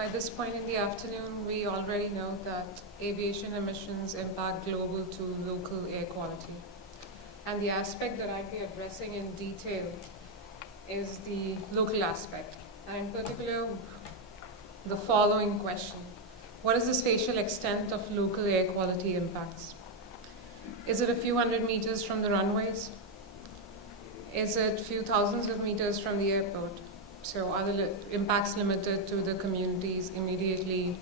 By this point in the afternoon, we already know that aviation emissions impact global to local air quality. And the aspect that I'll be addressing in detail is the local aspect, and in particular, the following question. What is the spatial extent of local air quality impacts? Is it a few hundred meters from the runways? Is it a few thousands of meters from the airport? So are the impacts limited to the communities immediately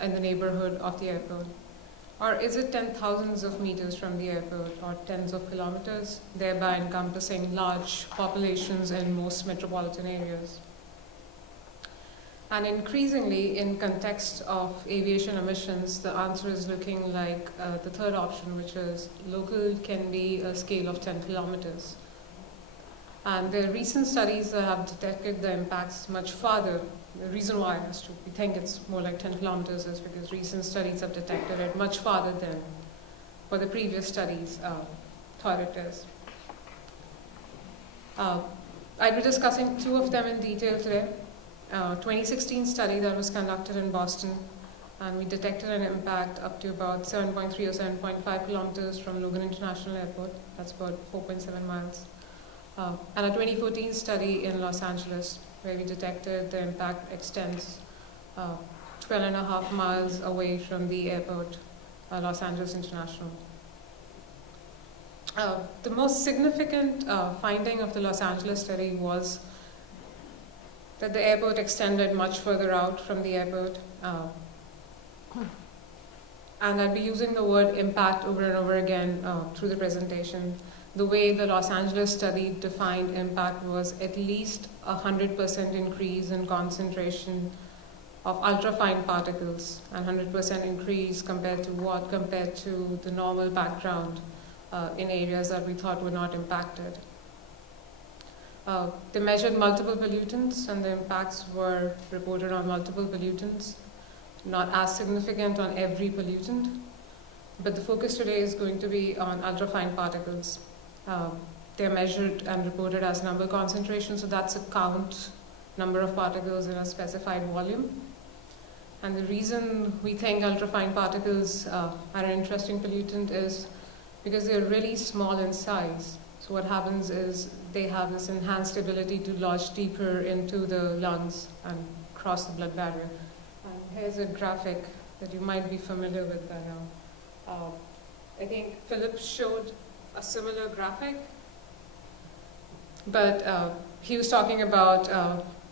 in the neighborhood of the airport? Or is it 10,000s of meters from the airport or tens of kilometers, thereby encompassing large populations in most metropolitan areas? And increasingly, in context of aviation emissions, the answer is looking like the third option, which is local can be a scale of 10 kilometers. And there are recent studies that have detected the impacts much farther. The reason why we think it's more like 10 kilometers is because recent studies have detected it much farther than what the previous studies thought it is. I'll be discussing two of them in detail today. 2016 study that was conducted in Boston, and we detected an impact up to about 7.3 or 7.5 kilometers from Logan International Airport. That's about 4.7 miles. And a 2014 study in Los Angeles, where we detected the impact extends 12.5 miles away from the airport, Los Angeles International. The most significant finding of the Los Angeles study was that the airport extended much further out from the airport. And I'll be using the word impact over and over again through the presentation. The way the Los Angeles study defined impact was at least 100% increase in concentration of ultrafine particles, and 100% increase compared to what? Compared to the normal background in areas that we thought were not impacted. They measured multiple pollutants, and the impacts were reported on multiple pollutants, not as significant on every pollutant, but the focus today is going to be on ultrafine particles. They're measured and reported as number concentration, so that's a count, number of particles in a specified volume. And the reason we think ultrafine particles are an interesting pollutant is because they're really small in size. So what happens is they have this enhanced ability to lodge deeper into the lungs and cross the blood barrier. And here's a graphic that you might be familiar with by now. I think Philip showed a similar graphic, but he was talking about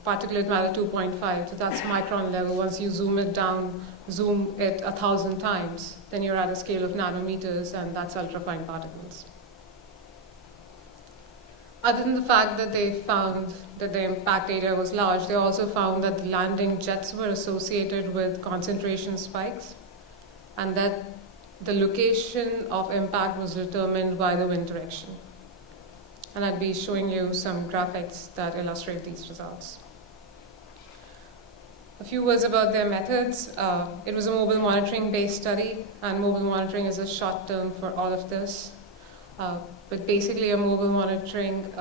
particulate matter 2.5, so that's micron level. Once you zoom it down, zoom it 1,000 times, then you're at a scale of nanometers, and that's ultrafine particles. Other than the fact that they found that the impact area was large, they also found that the landing jets were associated with concentration spikes, and that the location of impact was determined by the wind direction. And I'll be showing you some graphics that illustrate these results. A few words about their methods. It was a mobile monitoring based study, and mobile monitoring is a short term for all of this. But basically a mobile monitoring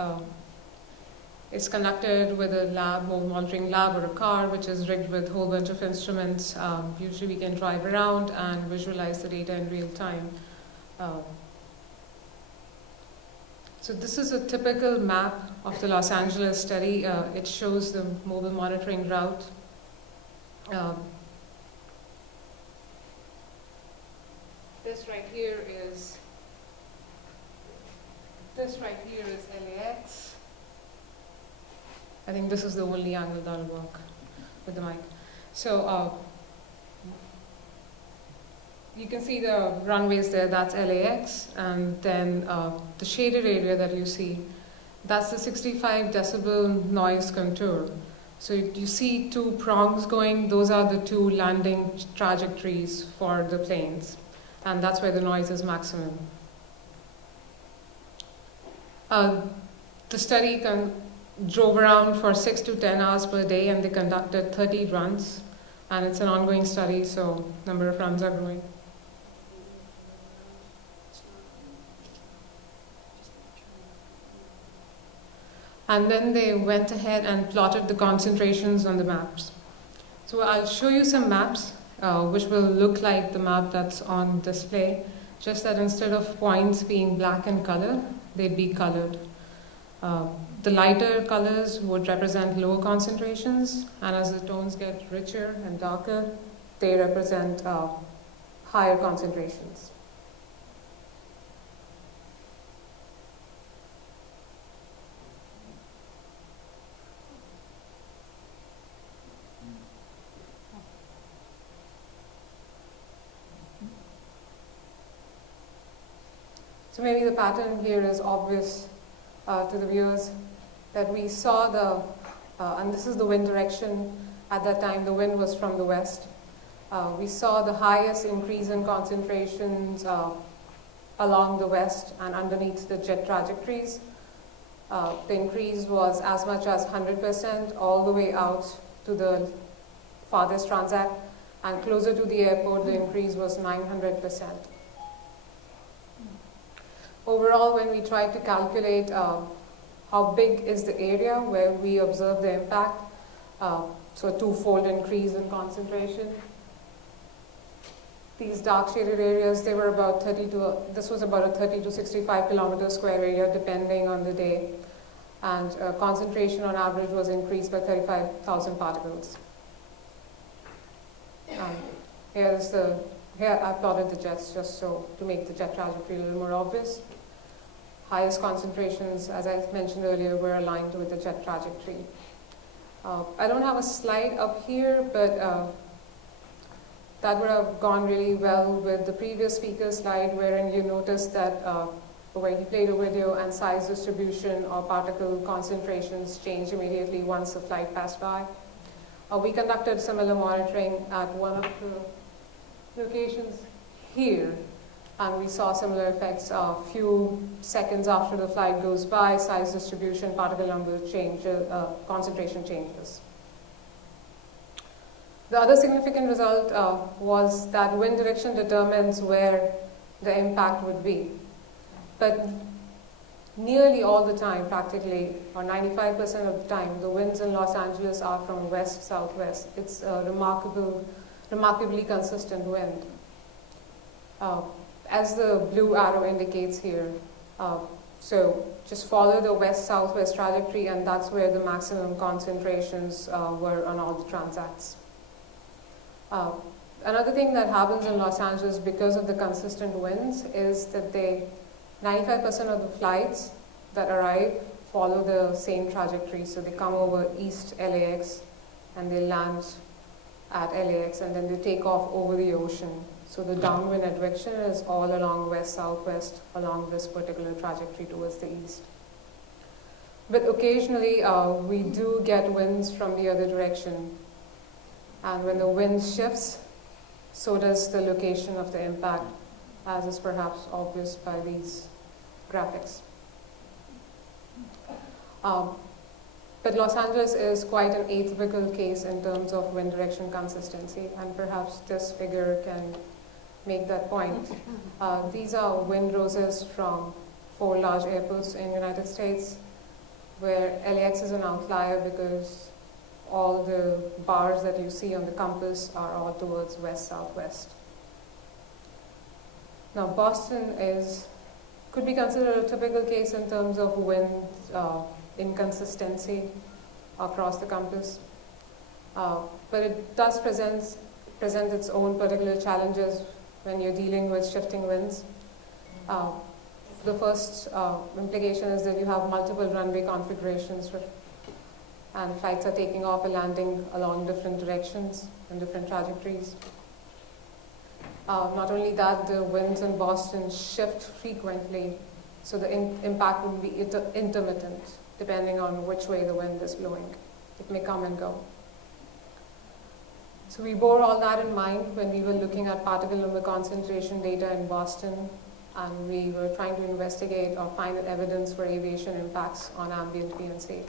is conducted with a lab, mobile monitoring lab or a car, which is rigged with a whole bunch of instruments. Usually we can drive around and visualize the data in real time. So this is a typical map of the Los Angeles study. It shows the mobile monitoring route. This right here is LAX. I think this is the only angle that'll work with the mic. So you can see the runways there, that's LAX, and then the shaded area that you see, that's the 65 decibel noise contour. So you see two prongs going, those are the two landing trajectories for the planes, and that's where the noise is maximum. The study drove around for 6 to 10 hours per day, and they conducted 30 runs, and it's an ongoing study, so number of runs are growing. And then they went ahead and plotted the concentrations on the maps. So I'll show you some maps, which will look like the map that's on display, just that instead of points being black in color, they'd be colored. The lighter colors would represent lower concentrations, and as the tones get richer and darker, they represent higher concentrations. So maybe the pattern here is obvious to the viewers, that we saw the, and this is the wind direction. At that time, the wind was from the west. We saw the highest increase in concentrations along the west and underneath the jet trajectories. The increase was as much as 100% all the way out to the farthest transect, and closer to the airport, the increase was 900%. Overall, when we tried to calculate how big is the area where we observe the impact, so a twofold increase in concentration. These dark shaded areas, they were about this was about a 30 to 65 kilometer square area depending on the day. And concentration on average was increased by 35,000 particles. Here I plotted the jets just so to make the jet trajectory a little more obvious. Highest concentrations, as I mentioned earlier, were aligned with the jet trajectory. I don't have a slide up here, but that would have gone really well with the previous speaker's slide, wherein you noticed that where he played a video and size distribution or particle concentrations changed immediately once the flight passed by. We conducted similar monitoring at one of the locations here, and we saw similar effects a few seconds after the flight goes by. Size distribution, particle number changes, concentration changes. The other significant result was that wind direction determines where the impact would be. But nearly all the time, practically, or 95% of the time, the winds in Los Angeles are from west-southwest. It's a remarkably consistent wind. As the blue arrow indicates here, so just follow the west-southwest trajectory, and that's where the maximum concentrations were on all the transects. Another thing that happens in Los Angeles because of the consistent winds is that 95% of the flights that arrive follow the same trajectory. So they come over East LAX and they land at LAX, and then they take off over the ocean. So the downwind advection is all along west-southwest along this particular trajectory towards the east. But occasionally we do get winds from the other direction. And when the wind shifts, so does the location of the impact, as is perhaps obvious by these graphics. But Los Angeles is quite an atypical case in terms of wind direction consistency, and perhaps this figure can make that point. These are wind roses from 4 large airports in the United States, where LAX is an outlier because all the bars that you see on the compass are all towards west-southwest. Now, Boston could be considered a typical case in terms of wind inconsistency across the compass, but it does present its own particular challenges when you're dealing with shifting winds. The first implication is that you have multiple runway configurations, and flights are taking off and landing along different directions and different trajectories. Not only that, the winds in Boston shift frequently, so the impact will be intermittent, depending on which way the wind is blowing. It may come and go. So we bore all that in mind when we were looking at particle number concentration data in Boston, and we were trying to investigate or find evidence for aviation impacts on ambient PNC.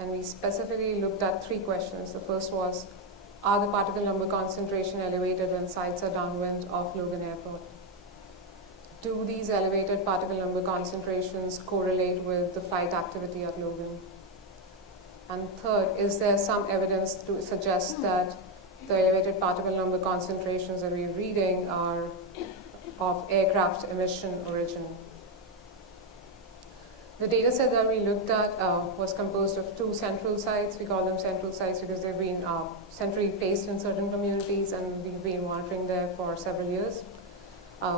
And we specifically looked at 3 questions. The first was, are the particle number concentration elevated when sites are downwind of Logan Airport? Do these elevated particle number concentrations correlate with the flight activity at Logan? And third, is there some evidence to suggest that the elevated particle number concentrations that we're reading are of aircraft emission origin. The data set that we looked at was composed of 2 central sites. We call them central sites because they've been centrally placed in certain communities, and we've been monitoring there for several years.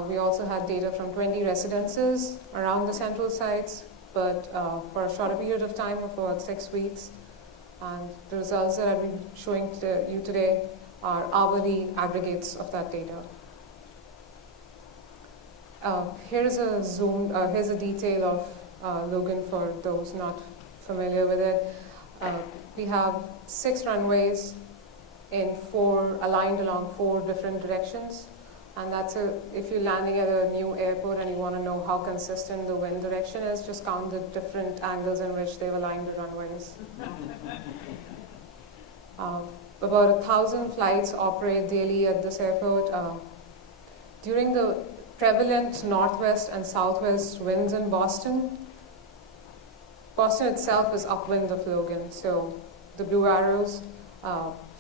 We also had data from 20 residences around the central sites, but for a shorter period of time of about 6 weeks. And the results that I've been showing to you today are hourly aggregates of that data. Here's a detail of Logan for those not familiar with it. We have 6 runways aligned along 4 different directions. And that's if you're landing at a new airport and you want to know how consistent the wind direction is, just count the different angles in which they've aligned the runways. About 1,000 flights operate daily at this airport. During the prevalent northwest and southwest winds in Boston, Boston itself is upwind of Logan. So the blue arrows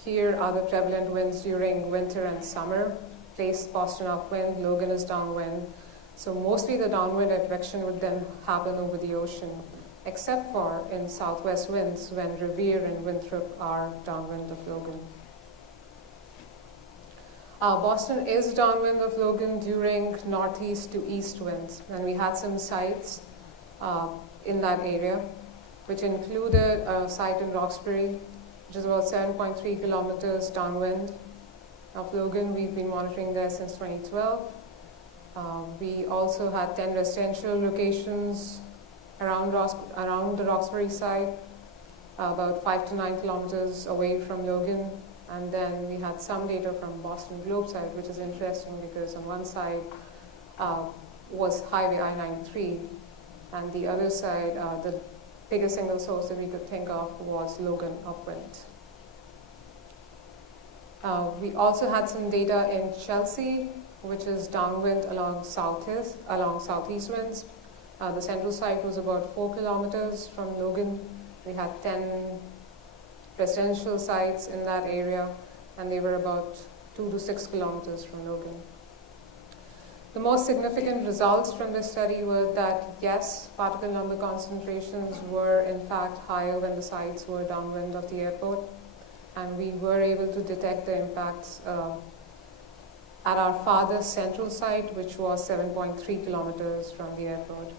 here are the prevalent winds during winter and summer. Place Boston upwind, Logan is downwind. So mostly the downwind advection would then happen over the ocean, except for in southwest winds when Revere and Winthrop are downwind of Logan. Boston is downwind of Logan during northeast to east winds, and we had some sites in that area, which included a site in Roxbury, which is about 7.3 kilometers downwind of Logan. We've been monitoring there since 2012. We also had 10 residential locations around the Roxbury site, about 5 to 9 kilometers away from Logan. And then we had some data from Boston Globe side, which is interesting because on one side was Highway I-93, and the other side, the biggest single source that we could think of was Logan upwind. We also had some data in Chelsea, which is downwind along southeast winds. The central site was about 4 kilometers from Logan. We had 10 residential sites in that area, and they were about 2 to 6 kilometers from Logan. The most significant results from this study were that, yes, particle number concentrations were in fact higher when the sites were downwind of the airport, and we were able to detect the impacts at our farthest central site, which was 7.3 kilometers from the airport.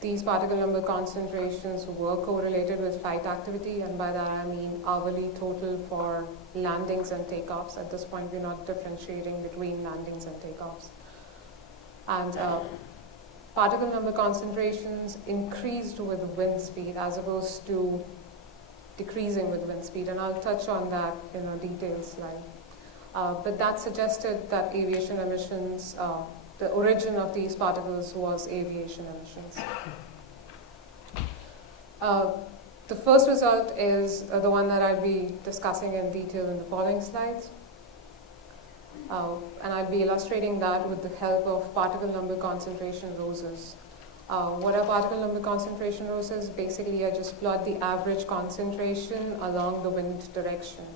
These particle number concentrations were correlated with flight activity, and by that I mean hourly total for landings and takeoffs. At this point, we're not differentiating between landings and takeoffs. And particle number concentrations increased with wind speed as opposed to decreasing with wind speed, and I'll touch on that in a detailed slide. But that suggested that aviation emissions, the origin of these particles was aviation emissions. The first result is the one that I'll be discussing in detail in the following slides. And I'll be illustrating that with the help of particle number concentration roses. What are particle number concentration roses? Basically, I just plot the average concentration along the wind direction.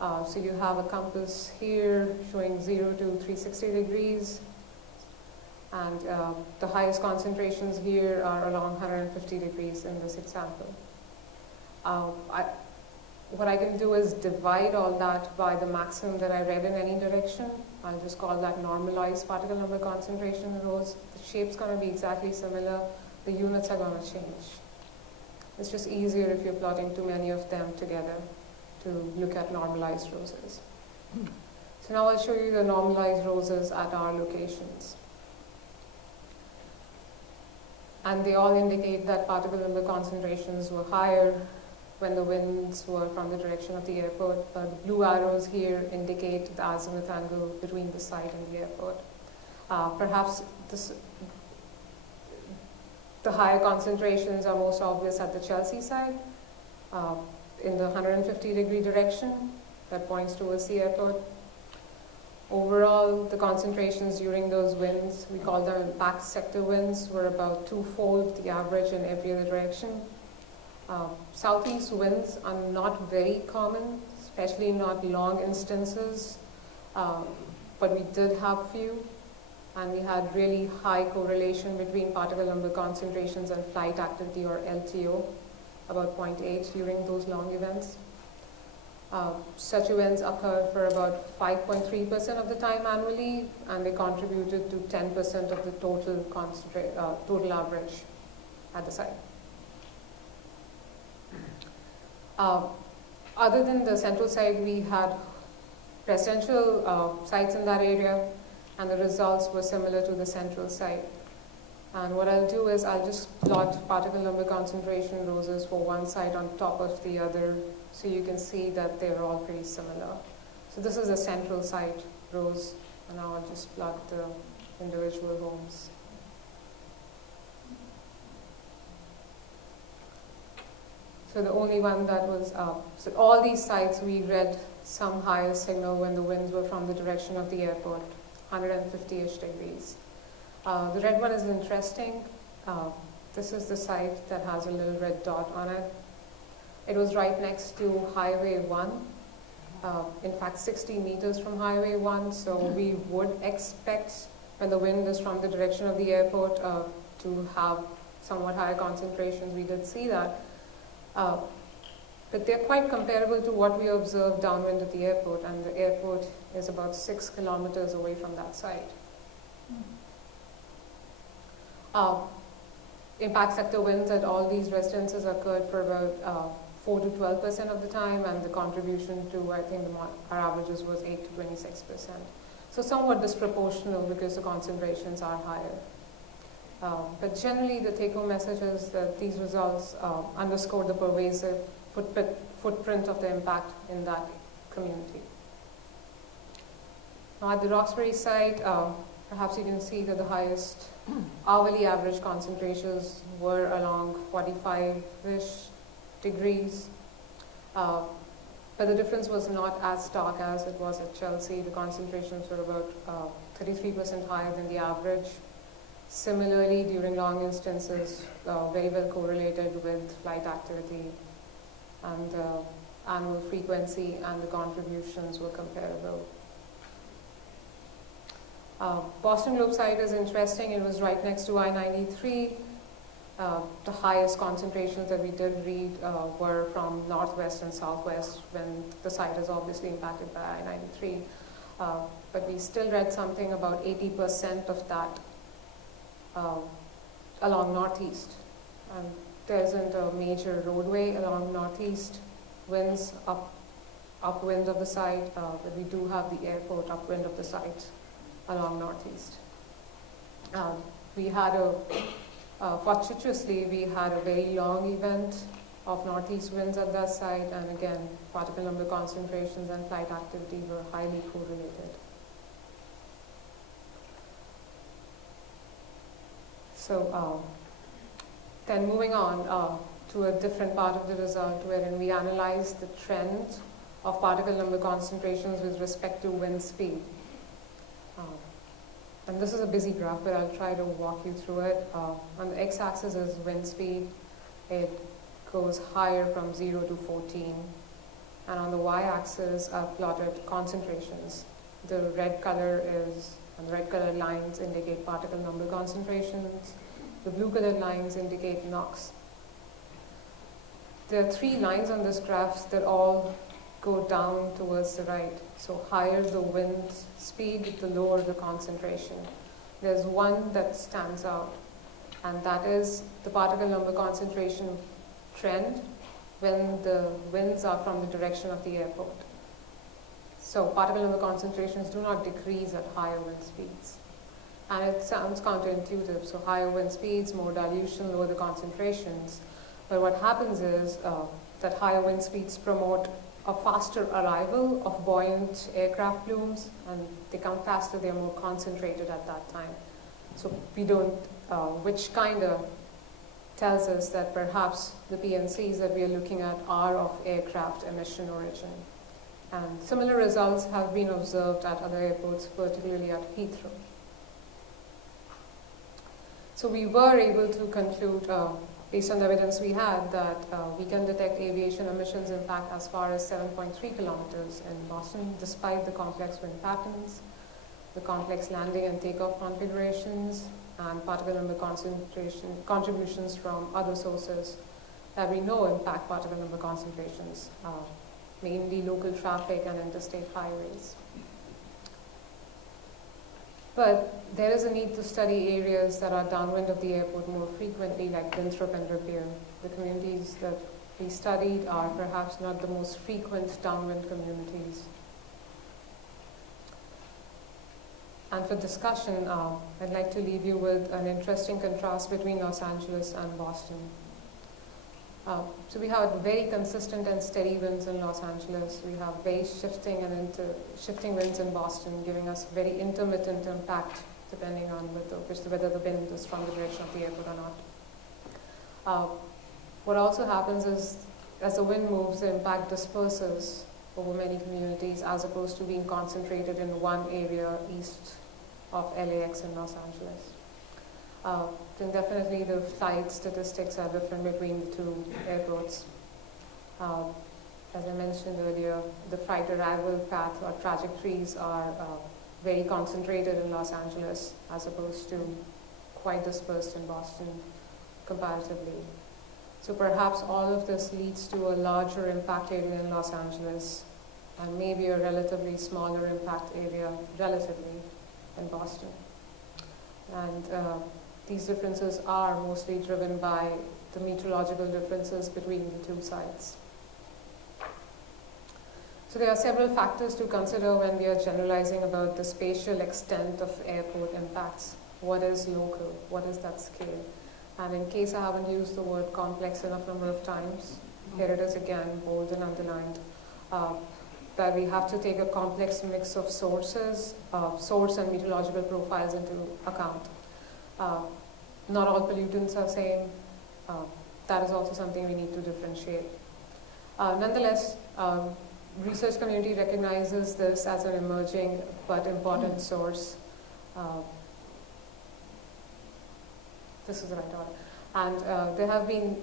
So you have a compass here showing 0 to 360 degrees. And the highest concentrations here are along 150 degrees in this example. What I can do is divide all that by the maximum that I read in any direction. I'll just call that normalized particle number concentration rows. The shape's going to be exactly similar. The units are going to change. It's just easier if you're plotting too many of them together to look at normalized roses. So now I'll show you the normalized roses at our locations. And they all indicate that particle number concentrations were higher when the winds were from the direction of the airport. The blue arrows here indicate the azimuth angle between the site and the airport. Perhaps the higher concentrations are most obvious at the Chelsea site, in the 150-degree direction that points towards the airport. Overall, the concentrations during those winds, we call them impact sector winds, were about 2-fold the average in every other direction. Southeast winds are not very common, especially not long instances, but we did have few, and we had really high correlation between particle number concentrations and flight activity, or LTO, about 0.8 during those long events. Such events occur for about 5.3% of the time annually, and they contributed to 10% of the total average at the site. Other than the central site, we had residential sites in that area, and the results were similar to the central site. And what I'll do is I'll just plot particle number concentration roses for one site on top of the other, so you can see that they're all pretty similar. So this is the central site rows, and now I'll just plot the individual homes. So the only one that was, so all these sites we read some higher signal when the winds were from the direction of the airport, 150-ish degrees. The red one is interesting. This is the site that has a little red dot on it. It was right next to Highway 1, in fact 60 meters from Highway 1, so we would expect when the wind is from the direction of the airport to have somewhat higher concentrations. We did see that. But they're quite comparable to what we observed downwind at the airport, and the airport is about 6 kilometers away from that site. Impact sector winds at all these residences occurred for about 4 to 12% of the time, and the contribution to, I think, our averages was 8 to 26%. So somewhat disproportional because the concentrations are higher. But generally, the take-home message is that these results underscore the pervasive footprint of the impact in that community. Now, at the Roxbury site, perhaps you can see that the highest hourly average concentrations were along 45-ish degrees. But the difference was not as stark as it was at Chelsea. The concentrations were about 33% higher than the average. Similarly, during long instances, very well correlated with flight activity, and annual frequency and the contributions were comparable. Boston Globe site is interesting. It was right next to I-93. The highest concentrations that we did read were from northwest and southwest, when the site is obviously impacted by I-93. But we still read something about 80% of that along northeast. And there isn't a major roadway along northeast. Winds upwind of the site, but we do have the airport upwind of the site along northeast. We had fortuitously, we had a very long event of northeast winds at that site, and again, particle number concentrations and flight activity were highly correlated. So then moving on to a different part of the result, wherein we analyzed the trend of particle number concentrations with respect to wind speed. And this is a busy graph, but I'll try to walk you through it. On the x-axis is wind speed. It goes higher from 0 to 14. And on the y-axis, I've plotted concentrations. The red color lines indicate particle number concentrations. The blue colored lines indicate NOx. There are 3 lines on this graph that all go down towards the right. So higher the wind speed, the lower the concentration. There's one that stands out, and that is the particle number concentration trend when the winds are from the direction of the airport. So particle number concentrations do not decrease at higher wind speeds. And it sounds counterintuitive. So higher wind speeds, more dilution, lower the concentrations. But what happens is that higher wind speeds promote a faster arrival of buoyant aircraft plumes, and they come faster, they're more concentrated at that time. So we don't, which kind of tells us that perhaps the PNCs that we are looking at are of aircraft emission origin. And similar results have been observed at other airports, particularly at Heathrow. So we were able to conclude based on the evidence we had, that we can detect aviation emissions impact as far as 7.3 kilometers in Boston, despite the complex wind patterns, the complex landing and takeoff configurations, and particle number concentration contributions from other sources that we know impact particle number concentrations, mainly local traffic and interstate highways. But there is a need to study areas that are downwind of the airport more frequently, like Winthrop and Revere. The communities that we studied are perhaps not the most frequent downwind communities. And for discussion, I'd like to leave you with an interesting contrast between Los Angeles and Boston. So we have very consistent and steady winds in Los Angeles. We have very shifting winds in Boston, giving us very intermittent impact depending on whether the wind is from the direction of the airport or not. What also happens is, as the wind moves, the impact disperses over many communities as opposed to being concentrated in one area east of LAX in Los Angeles. Then definitely the flight statistics are different between the two airports. As I mentioned earlier, the flight arrival path or trajectories are very concentrated in Los Angeles as opposed to quite dispersed in Boston comparatively. So perhaps all of this leads to a larger impact area in Los Angeles and maybe a relatively smaller impact area relatively in Boston. And these differences are mostly driven by the meteorological differences between the two sites. So there are several factors to consider when we are generalizing about the spatial extent of airport impacts. What is local? What is that scale? And in case I haven't used the word complex enough number of times, here it is again, bold and underlined, that we have to take a complex mix of sources, source and meteorological profiles into account. Not all pollutants are same. That is also something we need to differentiate. Nonetheless, research community recognizes this as an emerging but important source. This is the right order. And there have been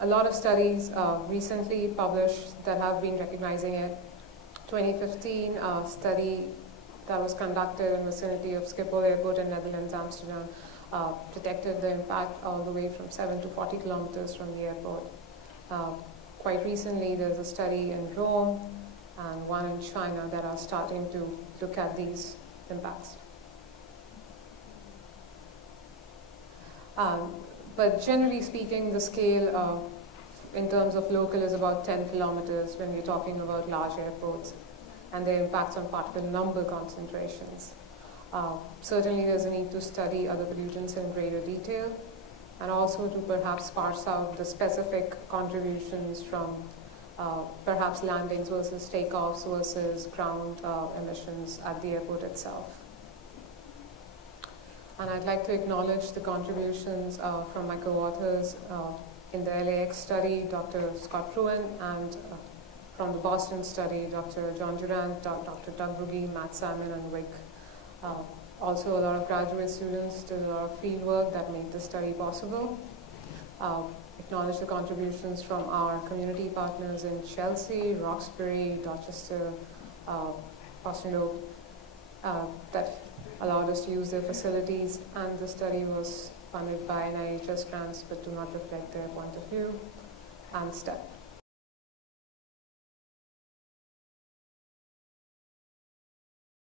a lot of studies recently published that have been recognizing it. 2015 study that was conducted in the vicinity of Schiphol Airport in Netherlands, Amsterdam, detected the impact all the way from 7 to 40 kilometers from the airport. Quite recently, there's a study in Rome and one in China that are starting to look at these impacts. But generally speaking, the scale in terms of local is about 10 kilometers when we're talking about large airports and their impacts on particle number concentrations. Certainly there's a need to study other pollutants in greater detail and also to perhaps parse out the specific contributions from perhaps landings versus takeoffs versus ground emissions at the airport itself. And I'd like to acknowledge the contributions from my co-authors in the LAX study, Dr. Scott Pruin, and from the Boston study, Dr. John Durant, Dr. Doug Brugge, Matt Simon, and Vic. Also, a lot of graduate students did a lot of field work that made this study possible. Acknowledge the contributions from our community partners in Chelsea, Roxbury, Dorchester, Boston Globe, that allowed us to use their facilities, and the study was funded by NIHS grants but do not reflect their point of view, and STEP.